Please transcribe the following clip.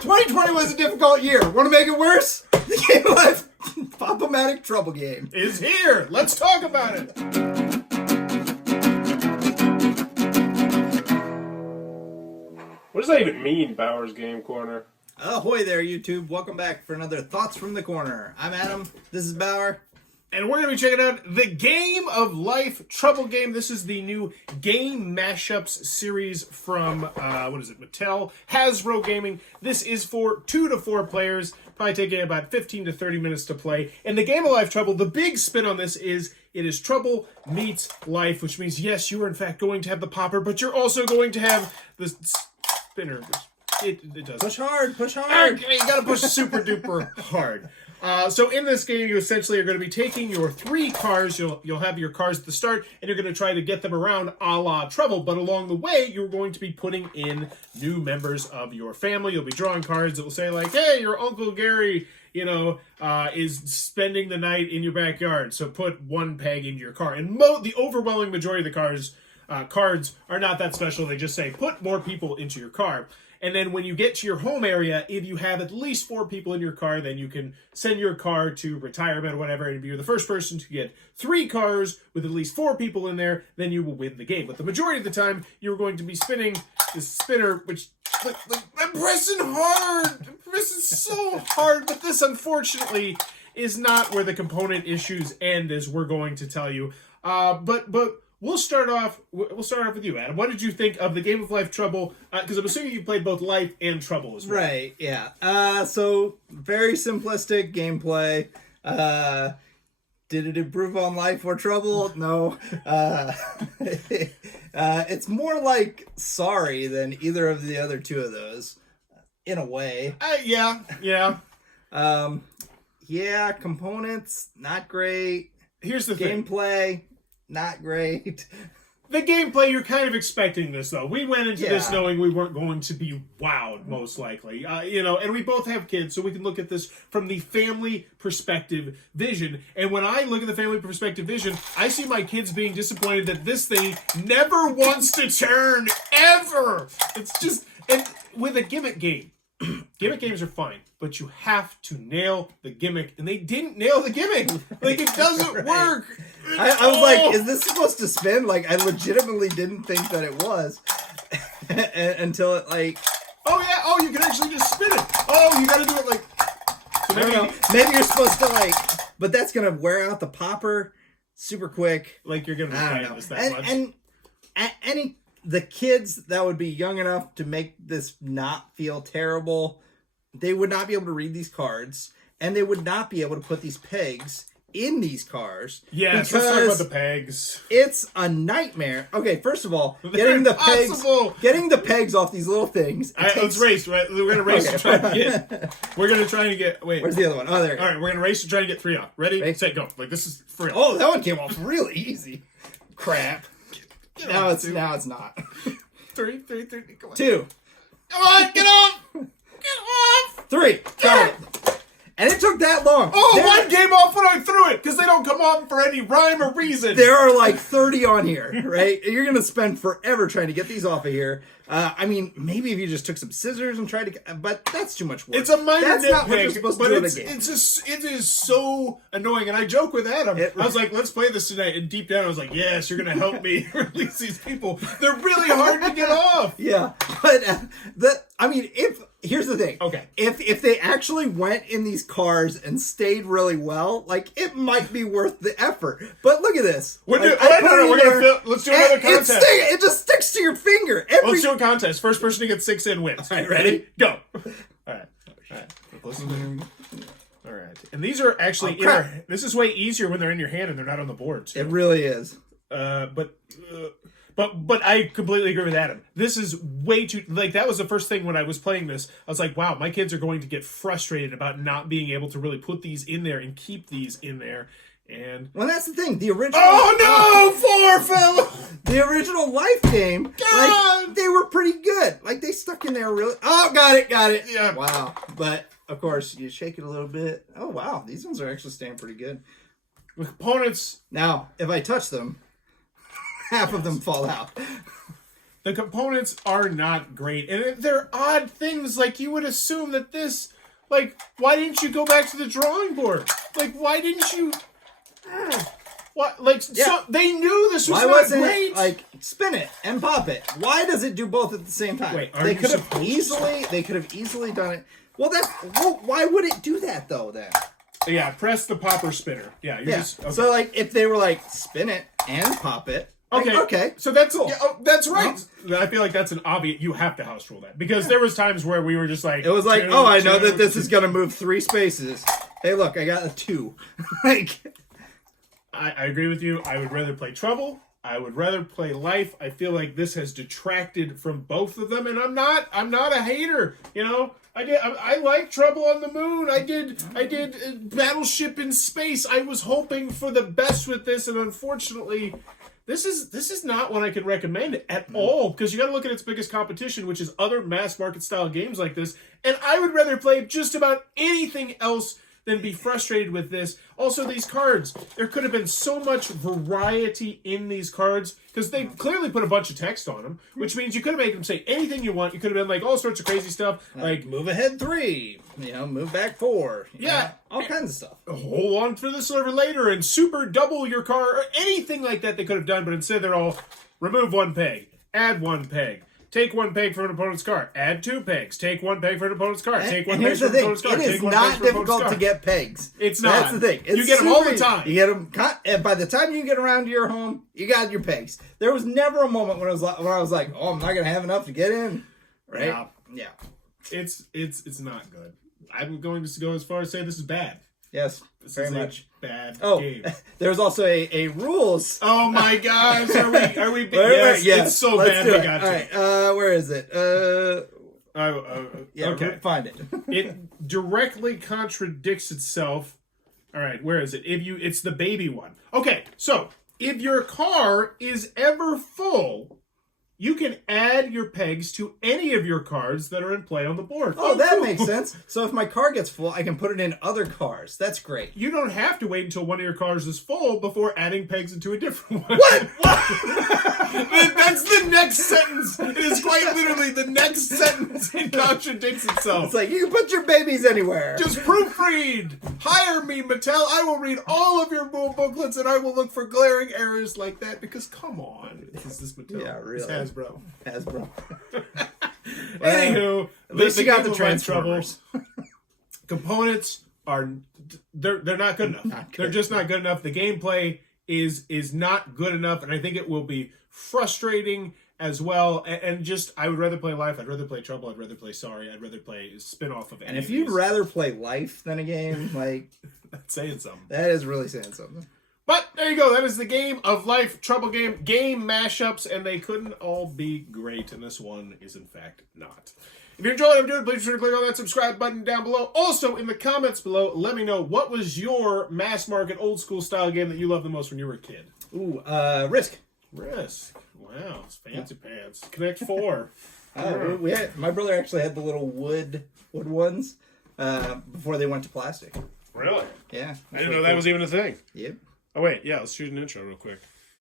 2020 was a difficult year. Want to make it worse? The Game of Life Pop-O-Matic Trouble Game is here. Let's talk about it. What does that even mean, Bauer's Game Corner? Ahoy there, YouTube. Welcome back for another Thoughts from the Corner. I'm Adam. This is Bauer. And we're going to be checking out the Game of Life Trouble Game. This is the new Game Mashups series from, Mattel, Hasbro Gaming. This is for 2 to 4 players, probably taking about 15 to 30 minutes to play. And the Game of Life Trouble, the big spin on this is it is Trouble meets Life, which means, yes, you are in fact going to have the popper, but you're also going to have the spinner. It does. Push hard, push hard. Okay, you gotta push super duper hard. So in this game, you essentially are going to be taking your 3 cars. You'll have your cars at the start, and you're going to try to get them around a la Trouble. But along the way, you're going to be putting in new members of your family. You'll be drawing cards that will say like, "Hey, your Uncle Gary, is spending the night in your backyard. So put 1 peg into your car." And the overwhelming majority of the cards are not that special. They just say put more people into your car. And then when you get to your home area, if you have at least 4 people in your car, then you can send your car to retirement or whatever. And if you're the first person to get 3 cars with at least 4 people in there, then you will win the game. But the majority of the time, you're going to be spinning this spinner, which I'm pressing hard. I'm pressing so hard. But this, unfortunately, is not where the component issues end, as we're going to tell you. But we'll start off with you, Adam. What did you think of the Game of Life Trouble? Because I'm assuming you played both Life and Trouble as well. Right, yeah. So, very simplistic gameplay. Did it improve on Life or Trouble? No. It's more like Sorry than either of the other 2 of those, in a way. Yeah. Yeah, components, not great. Here's the thing. Gameplay, not great. The gameplay, you're kind of expecting this, though. We went into this knowing we weren't going to be wowed, most likely. And we both have kids, so we can look at this from the family perspective vision. And when I look at the family perspective vision, I see my kids being disappointed that this thing never wants to turn, ever! It's just... And with a gimmick game, gimmick games are fine, but you have to nail the gimmick, and they didn't nail the gimmick. Like, it doesn't work. I was like, is this supposed to spin? Like, I legitimately didn't think that it was until it, like... Oh, yeah. Oh, you can actually just spin it. Oh, you gotta do it, like... So I don't know. Maybe you're supposed to, like... But that's gonna wear out the popper super quick. Like, you're gonna be playing this that much. And the kids that would be young enough to make this not feel terrible, they would not be able to read these cards, and they would not be able to put these pegs in these cars. Yeah, let's talk about the pegs. It's a nightmare. Okay, first of all, getting the pegs off these little things. Let's race, right? We're gonna race to try to get. We're gonna try to get. Wait, where's the other one? Oh, there. All right, we're gonna race to try to get 3 off. Ready, set, go. Like, this is for real. Oh, that one came off really easy. Crap. Now it's not. 3. Come on. 2. Come on, get off. Get off. 3. Got it. And it took that long. Oh, 1 came off when I threw it, because they don't come off for any rhyme or reason. There are like 30 on here, right? You're going to spend forever trying to get these off of here. I mean, maybe if you just took some scissors and tried to... But that's too much work. It's a minor That's nitpick, not what you're supposed to do in a game. It is so annoying. And I joke with Adam. I was like, let's play this tonight. And deep down, I was like, yes, you're going to help me release these people. They're really hard to get off. Yeah. But, here's the thing. Okay. If they actually went in these cars and stayed really well, like, it might be worth the effort. But look at this. Let's do another contest. It just sticks to your finger. Let's do a contest. First person to get 6 in wins. All right, ready? Go. All right. All right. And these are actually this is way easier when they're in your hand and they're not on the board, too. It really is. But I completely agree with Adam. This is way too... Like, that was the first thing when I was playing this. I was like, wow, my kids are going to get frustrated about not being able to really put these in there and keep these in there. And... Well, that's the thing. The original... Oh, no! 4 fell! The original Life game, like, they were pretty good. Like, they stuck in there really... Oh, got it. Yeah. Wow. But, of course, you shake it a little bit. Oh, wow. These ones are actually staying pretty good. The components... Now, if I touch them... half of them fall out. The components are not great, and they're odd things. Like, you would assume that this, like, why didn't you go back to the drawing board? Like, why didn't you? What? Like, so they knew this was not great. Like, spin it and pop it. Why does it do both at the same time? Wait, they could have easily done it. Well, why would it do that though? Then. Yeah, press the popper spinner. Yeah, you're just okay. So like, if they were like spin it and pop it. Okay. Like, okay. So that's cool. Yeah, that's right. I feel like that's an obvious. You have to house rule that because there was times where we were just like, it was like, I know that this is gonna move 3 spaces. Hey, look, I got a 2. Like, I agree with you. I would rather play Trouble. I would rather play Life. I feel like this has detracted from both of them, and I'm not a hater. You know, I like Trouble on the Moon. I did Battleship in Space. I was hoping for the best with this, and unfortunately, this is not one I could recommend at all, because you got to look at its biggest competition, which is other mass market style games like this, and I would rather play just about anything else than be frustrated with this. Also, these cards, there could have been so much variety in these cards, because they clearly put a bunch of text on them, which means you could have made them say anything you want. You could have been like all sorts of crazy stuff, like move ahead 3, move back 4, all kinds of stuff. Hold on for the server later and super double your car, or anything like that they could have done, but instead they're all remove 1 peg, add 1 peg, take 1 peg from an opponent's card, add 2 pegs, take 1 peg from an opponent's card, take 1 peg from an opponent's card. It is not difficult to get pegs. It's not. That's the thing. You get them all the time. You get them, and by the time you get around to your home, you got your pegs. There was never a moment when I was like, oh, I'm not gonna have enough to get in. Right? Yeah. It's not good. I'm going to go as far as say this is bad. Yes, this very is much. A bad game. There's also a rules. Oh my gosh, are we? Yes, it's so bad. We got you. All right, where is it? Okay, find it. It directly contradicts itself. All right, where is it? It's the baby one. Okay, so if your car is ever full, you can add your pegs to any of your cards that are in play on the board. Oh, that makes sense. So if my car gets full, I can put it in other cars. That's great. You don't have to wait until one of your cars is full before adding pegs into a different one. What? That's the next sentence. It is quite literally the next sentence. It contradicts itself. It's like, you can put your babies anywhere. Just proofread. Hire me, Mattel. I will read all of your rule booklets and I will look for glaring errors like that, because come on. Is this Mattel? Yeah, really. It's Hasbro. Anywho, at least you got the Transformers. Components are they're not good enough. They're just not good enough. The gameplay is not good enough, and I think it will be frustrating as well. And just, I would rather play Life. I'd rather play Trouble. I'd rather play Sorry. I'd rather play spin-off of any. And if you'd rather play Life than a game, like, that's saying something. That is really saying something. But there you go. That is the Game of Life Trouble game mashups, and they couldn't all be great, and this one is in fact not. If you enjoyed what I'm doing, please be sure to click on that subscribe button down below. Also, in the comments below, let me know, what was your mass market old school style game that you loved the most when you were a kid? Ooh, Risk. Risk. Wow, it's fancy pants. Connect 4. My brother actually had the little wood ones before they went to plastic. Really? Yeah. I didn't know that was even a thing. Yep. Oh, wait. Yeah, let's shoot an intro real quick.